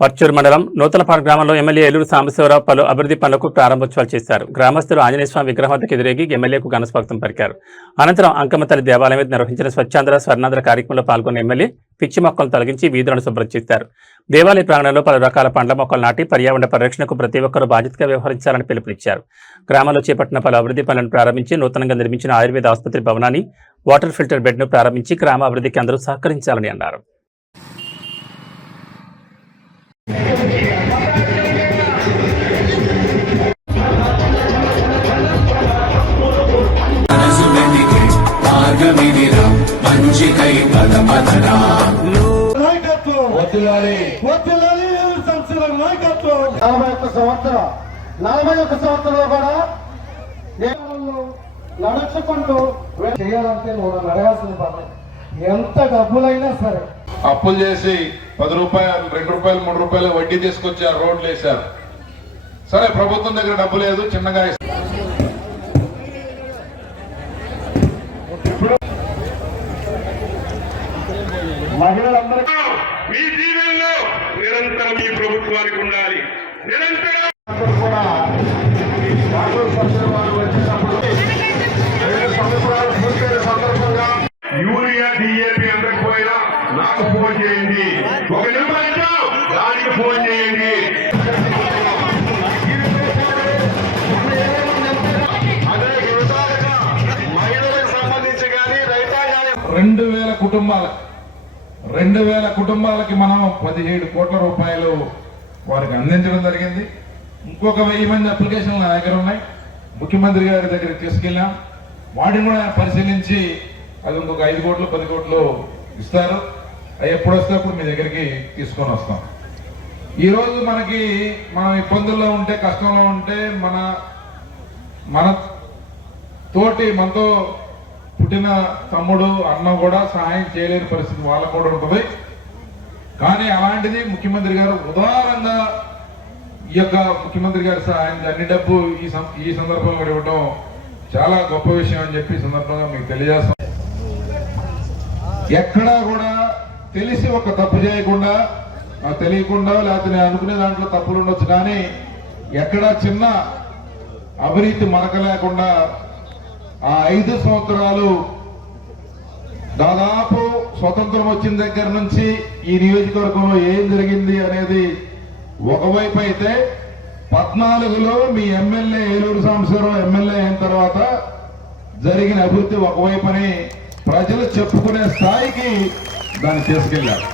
పర్చూరు మండలం నూతనపాడు గ్రామంలో ఎమ్మెల్యే ఏలూరు సాంబశివరావు పలు అభివృద్ధి పనులకు ప్రారంభోత్సవాలు చేశారు. గ్రామస్తులు ఆంజనేయ స్వామి విగ్రహం వద్దకు ఎదురేగి ఎమ్మెల్యేకు ఘనస్వాగతం పలికారు. అనంతరం అంకమ్మతల్లి దేవాలయం మీద నిర్వహించిన స్వచ్ఛాంధ్ర స్వర్ణాంధ్ర కార్యక్రమంలో పాల్గొన్న ఎమ్మెల్యే పిచ్చి మొక్కలను తొలగించి వీధులను శుభ్రం చేశారు. దేవాలయ ప్రాంగణంలో పలు రకాల పండ్ల మొక్కలు నాటి పర్యావరణ పరిరక్షణకు ప్రతి ఒక్కరూ బాధ్యతగా వ్యవహరించాలని పిలుపునిచ్చారు. గ్రామంలో చేపట్టిన పలు అభివృద్ధి పనులను ప్రారంభించి నూతనంగా నిర్మించిన ఆయుర్వేద ఆసుపత్రి భవనాన్ని, వాటర్ ఫిల్టర్ బెడ్ను ప్రారంభించి గ్రామ అభివృద్ధికి అందరూ సహకరించాలని అన్నారు. నడుచుకుంటూ చేయాలంటే నడగాల్సిన పని ఎంత డబ్బులైనా సరే అప్పులు చేసి 10 రూపాయలు 2 రూపాయలు 3 రూపాయలు వడ్డీ తీసుకొచ్చి ఆ రోడ్లు వేశారు. సరే ప్రభుత్వం దగ్గర డబ్బు లేదు, చిన్నగా మహిళలందరికీ మీ జీవనంలో నిరంతరం ఈ ప్రభుత్వానికి ఉండాలి. నిరంతరం కూడా సందర్భంగా యూరియా డిఏపి అందకపోయినా నాకు ఫోన్ చేయండి. ఒక నెంబర్ ఇచ్చాం, దానికి ఫోన్ చేయండి. అదే విధాలుగా మహిళలకు సంబంధించి కానీ రైతాంగానికి 2000 కుటుంబాలకి మనం 17 కోట్ల రూపాయలు వారికి అందించడం జరిగింది. ఇంకొక 1000 మంది అప్లికేషన్లు నా దగ్గర ఉన్నాయి. ముఖ్యమంత్రి గారి దగ్గరికి తీసుకెళ్ళాం. వాటిని కూడా పరిశీలించి అది ఇంకొక 5 కోట్లు 10 కోట్లు ఇస్తారు. అవి ఎప్పుడు వస్తే అప్పుడు మీ దగ్గరికి తీసుకొని వస్తాం. ఈరోజు మనం ఇబ్బందుల్లో ఉంటే, కష్టంలో ఉంటే మనతో పుట్టిన తమ్ముడు అన్న కూడా సహాయం చేయలేని పరిస్థితి వాళ్ళకు కూడా ఉంటుంది. కానీ అలాంటిది ముఖ్యమంత్రి గారు ఉదారంగా ముఖ్యమంత్రి గారి సహాయం అన్ని డబ్బు ఈ సందర్భంలో ఇవ్వడం చాలా గొప్ప విషయం అని చెప్పి సందర్భంగా మీకు తెలియజేస్తాం. ఎక్కడా కూడా తెలిసి ఒక తప్పు చేయకుండా, తెలియకుండా లేకపోతే నేను అనుకునే దాంట్లో తప్పులు ఉండొచ్చు, కానీ ఎక్కడా చిన్న అవినీతి మరక లేకుండా ఆ 5 సంవత్సరాలు దాదాపు స్వతంత్రం వచ్చిన దగ్గర నుంచి ఈ నియోజకవర్గంలో ఏం జరిగింది అనేది ఒకవైపు అయితే, 14లో మీ ఎమ్మెల్యే ఏలూరు సాంబశివరావు ఎమ్మెల్యే అయిన తర్వాత జరిగిన అభివృద్ధి ఒకవైపుని ప్రజలు చెప్పుకునే స్థాయికి దాన్ని తీసుకెళ్లారు.